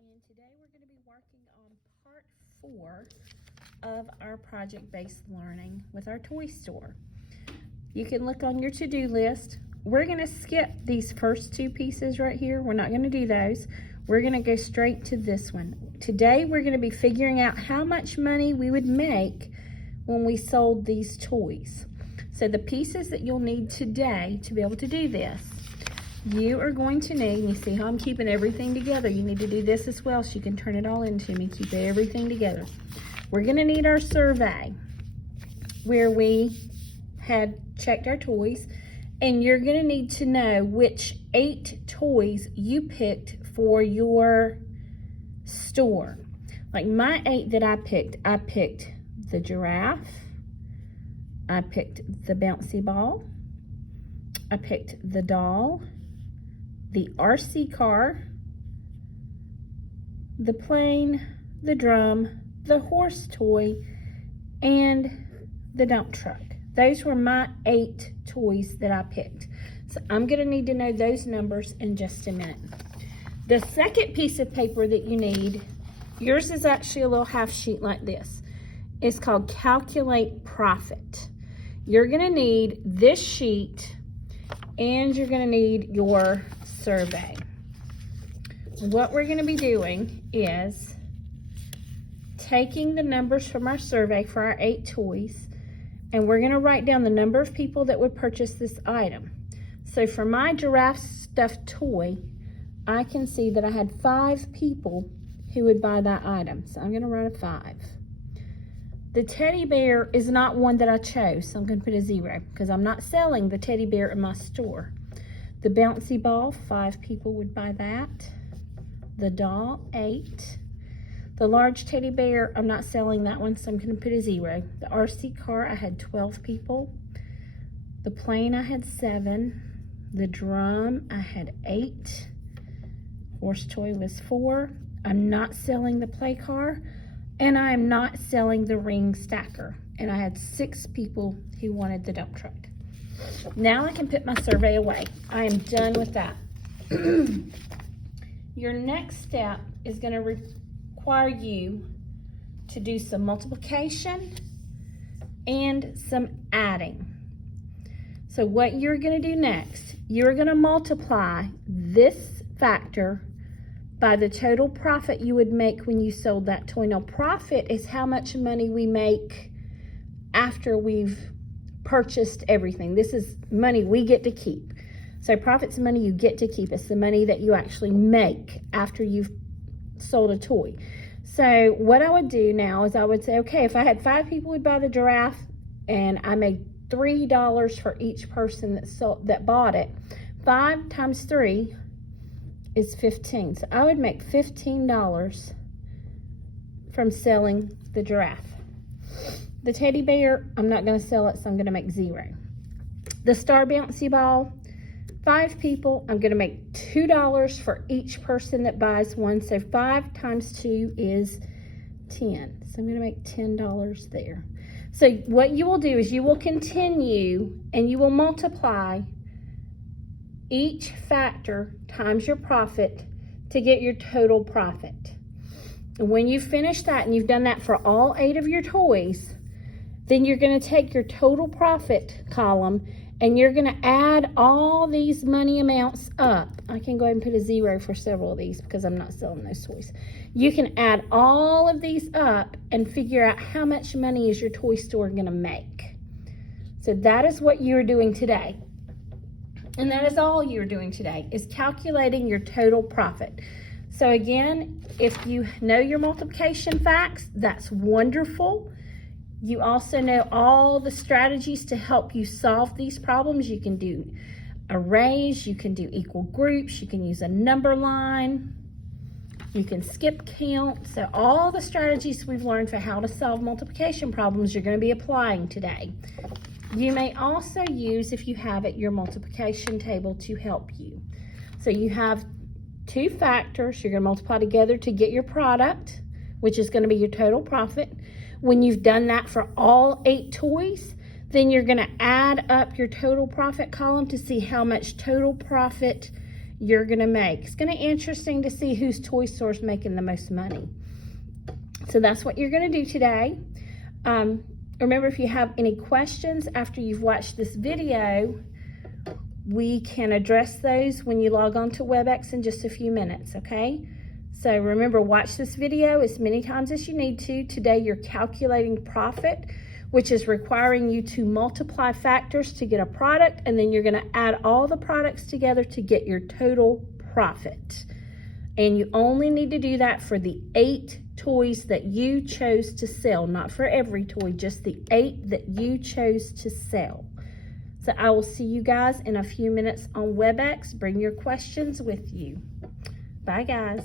and today we're going to be working on part 4 of our project-based learning with our toy store. You can look on your to-do list. We're going to skip these first two pieces right here. We're not going to do those. We're going to go straight to this one. Today we're going to be figuring out how much money we would make when we sold these toys. So the pieces that you'll need today to be able to do this, you are going to need, and you see how I'm keeping everything together. You need to do this as well so you can turn it all into me. Keep everything together. We're going to need our survey where we had checked our toys, and you're going to need to know which 8 toys you picked for your store. Like my 8 that I picked the giraffe, I picked the bouncy ball, I picked the doll, the RC car, the plane, the drum, the horse toy, and the dump truck. Those were my 8 toys that I picked. So I'm going to need to know those numbers in just a minute. The second piece of paper that you need, yours is actually a little half sheet like this. It's called Calculate Profit. You're going to need this sheet, and you're going to need your survey. What we're going to be doing is taking the numbers from our survey for our 8 toys, and we're going to write down the number of people that would purchase this item. So for my giraffe stuffed toy, I can see that I had 5 people who would buy that item. So I'm going to write a 5. The teddy bear is not one that I chose, so I'm going to put a 0 because I'm not selling the teddy bear in my store. The bouncy ball, 5 people would buy that. The doll, 8. The large teddy bear, I'm not selling that one, so I'm going to put a 0. The RC car, I had 12 people. The plane, I had 7. The drum, I had 8. Horse toy was 4. I'm not selling the play car, and I'm not selling the ring stacker. And I had 6 people who wanted the dump truck. Now I can put my survey away. I am done with that. Your next step is going to require you to do some multiplication and some adding. So what you're going to do next, you're going to multiply this factor by the total profit you would make when you sold that toy. Now, profit is how much money we make after we've purchased everything. This is money we get to keep. So profit's money you get to keep. It's the money that you actually make after you've sold a toy. So what I would do now is I would say, okay, if I had 5 people who'd buy the giraffe and I made $3 for each person that bought it, 5 times 3 is 15. So I would make $15 from selling the giraffe. The teddy bear, I'm not going to sell it, so I'm going to make 0. The star bouncy ball, 5 people, I'm going to make $2 for each person that buys one. So 5 times 2 is 10. So I'm going to make $10 there. So what you will do is you will continue and you will multiply each factor times your profit to get your total profit. And when you finish that and you've done that for all 8 of your toys, then you're going to take your total profit column and you're going to add all these money amounts up. I can go ahead and put a 0 for several of these because I'm not selling those toys. You can add all of these up and figure out how much money is your toy store going to make. So that is what you're doing today. And that is all you're doing today, is calculating your total profit. So again, if you know your multiplication facts, that's wonderful. You also know all the strategies to help you solve these problems. You can do arrays, you can do equal groups, you can use a number line, you can skip count. So all the strategies we've learned for how to solve multiplication problems you're going to be applying today. You may also use, if you have it, your multiplication table to help you. So you have 2 factors you're going to multiply together to get your product, which is going to be your total profit. When you've done that for all 8 toys, then you're going to add up your total profit column to see how much total profit you're gonna make. It's gonna be interesting to see whose toy store is making the most money. So that's what you're gonna do today. Remember, if you have any questions after you've watched this video, we can address those when you log on to WebEx in just a few minutes, okay? So remember, watch this video as many times as you need to. Today you're calculating profit, which is requiring you to multiply factors to get a product, and then you're gonna add all the products together to get your total profit. And you only need to do that for the 8 toys that you chose to sell, not for every toy, just the 8 that you chose to sell. So I will see you guys in a few minutes on WebEx. Bring your questions with you. Bye, guys.